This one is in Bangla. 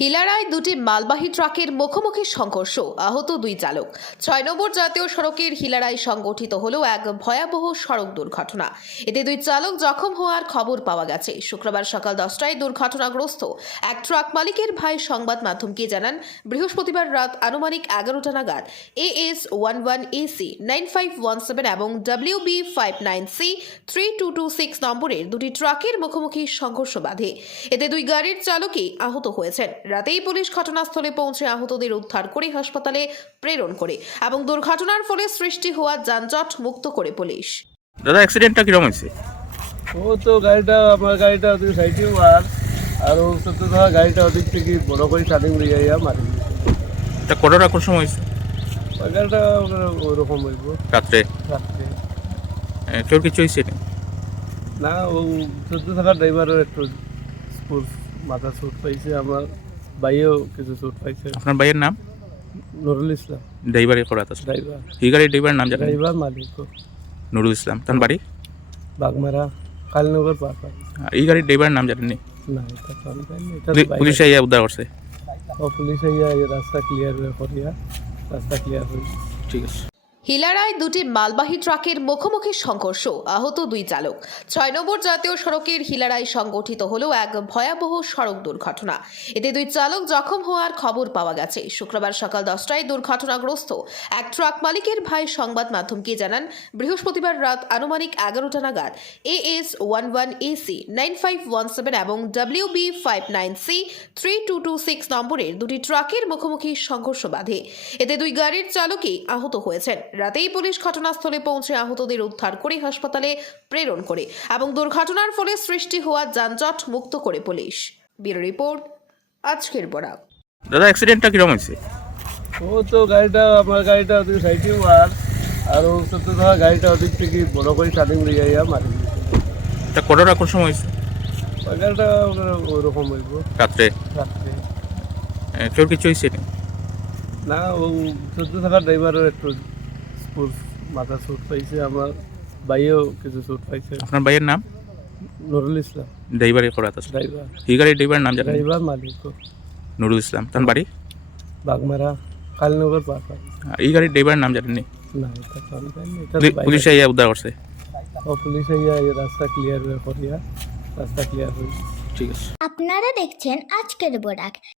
হিলারায় দুটি মালবাহী ট্রাকের মুখোমুখি সংঘর্ষ, আহত দুই চালক। ৬ নম্বর জাতীয় সড়কের হিলারায় সংঘটিত হলো এক ভয়াবহ সড়ক দুর্ঘটনা। এতে দুই চালক জখম হওয়ার খবর পাওয়া গেছে। শুক্রবার সকাল 10টায় দুর্ঘটনাগ্রস্ত এক ট্রাক মালিকের ভাই সংবাদ মাধ্যমকে জানান, বৃহস্পতিবার রাত আনুমানিক 11টা নাগাদ AS 11AC 9517 এবং WB 59C 3226 নম্বরের দুটি ট্রাকের মুখোমুখি সংঘর্ষ বাধে। এতে দুই গাড়ির চালকই আহত হয়েছেন। রাতেই পুলিশ ঘটনাস্থলে পৌঁছে আহতদের উদ্ধার করে হাসপাতালে প্রেরণ করে এবং দুর্ঘটনার ফলে সৃষ্টি হওয়া যানজট মুক্ত করে পুলিশ। দাদা, অ্যাক্সিডেন্টটা কিরকম হয়েছে? ও তো আমার গাড়িটা ওদিকে সাইডেও আর ও সত্য ধরা গাড়িটা ওদিক থেকে বড় করে স্টার্টিং দিয়ে যাইয়া মারি দিয়েছে। এটা কতটা কোন সময় হয়েছে? ওই গাড়িটা ওরকম হইব রাত্রে। রাত্রে কেউ কিছু হয়েছে? না, ও সত্য থাকা ড্রাইভারের একটু মাথা চোট পাইছে, আমার ভাইও কিছু চোট পাইছে। আপনার ভাইয়ের নাম? নুরুল ইসলাম ড্রাইভারে করা আছে। ড্রাইভার। এই গাড়ির ড্রাইভারের নাম জানেন? ড্রাইভার মালিক নুরুল ইসলাম। তার বাড়ি বাগমারা কালীনগর পার। আর এই গাড়ির ড্রাইভারের নাম জানেননি? না, এটা তো আমি জানি না, এটা তো বাইরে। পুলিশ আইয়া উদ্ধার করছে। পুলিশ আইয়া এই রাস্তা ক্লিয়ার করিয়া রাস্তা ক্লিয়ার হয়েছে। ঠিক আছে। হিলারায় দুটি মালবাহী ট্রাকের মুখোমুখি সংঘর্ষ, আহত দুই চালক। ৬ নম্বর জাতীয় সড়কের হিলারায় সংঘটিত হলো এক ভয়াবহ সড়ক দুর্ঘটনা। এতে দুই চালক জখম হওয়ার খবর পাওয়া গেছে। শুক্রবার সকাল 10টায় দুর্ঘটনাগ্রস্ত এক ট্রাক মালিকের ভাই সংবাদ মাধ্যমকে জানান, বৃহস্পতিবার রাত আনুমানিক 11টা নাগাদ AS 11AC 9517 এবং WB 59C 3226 নম্বরের দুটি ট্রাকের মুখোমুখি সংঘর্ষ বাধে। এতে দুই গাড়ির চালকই আহত হয়েছেন। রাতেই পুলিশ ঘটনাস্থলে পৌঁছে আহতদের উদ্ধার করে হাসপাতালে প্রেরণ করে এবং দুর্ঘটনার ফলে সৃষ্টি হওয়া যানজট মুক্ত করে পুলিশ। ব্যুরো রিপোর্ট, আজকের বরাক। দাদা, অ্যাক্সিডেন্টটা কিরকম হয়েছে? ও তো আমার গাড়িটা ওদিকে সাইডেও আর ও সত্য ধরা গাড়িটা ওদিক থেকে বড় করে স্টার্টিং দিয়ে যাইয়া মারি দিয়েছে। এটা কতটা কোন সময় হয়েছে? ওই গাড়িটা ওরকম হইব রাত্রে। রাত্রে কেউ কিছু হয়েছে? না, ও সত্য থাকা ড্রাইভারের একটু মাথা চোট পাইছে, আমার ভাইও কিছু চোট পাইছে। আপনার ভাইয়ের নাম? নুরুল ইসলাম ড্রাইভারে করা আছে। ড্রাইভার। এই গাড়ির ড্রাইভারের নাম জানেন? ড্রাইভার মালিক নুরুল ইসলাম। তার বাড়ি? বাগমারা কালীনগর পার। আর এই গাড়ির ড্রাইভারের নাম জানেননি? না, এটা তো আমি জানি না, এটা তো পুলিশ বাইরে। আইয়া উদ্ধার করছে। পুলিশ আইয়া এই রাস্তা ক্লিয়ার করিয়া রাস্তা ক্লিয়ার হয়েছে। ঠিক আছে। আপনারা দেখছেন আজকের বরাক।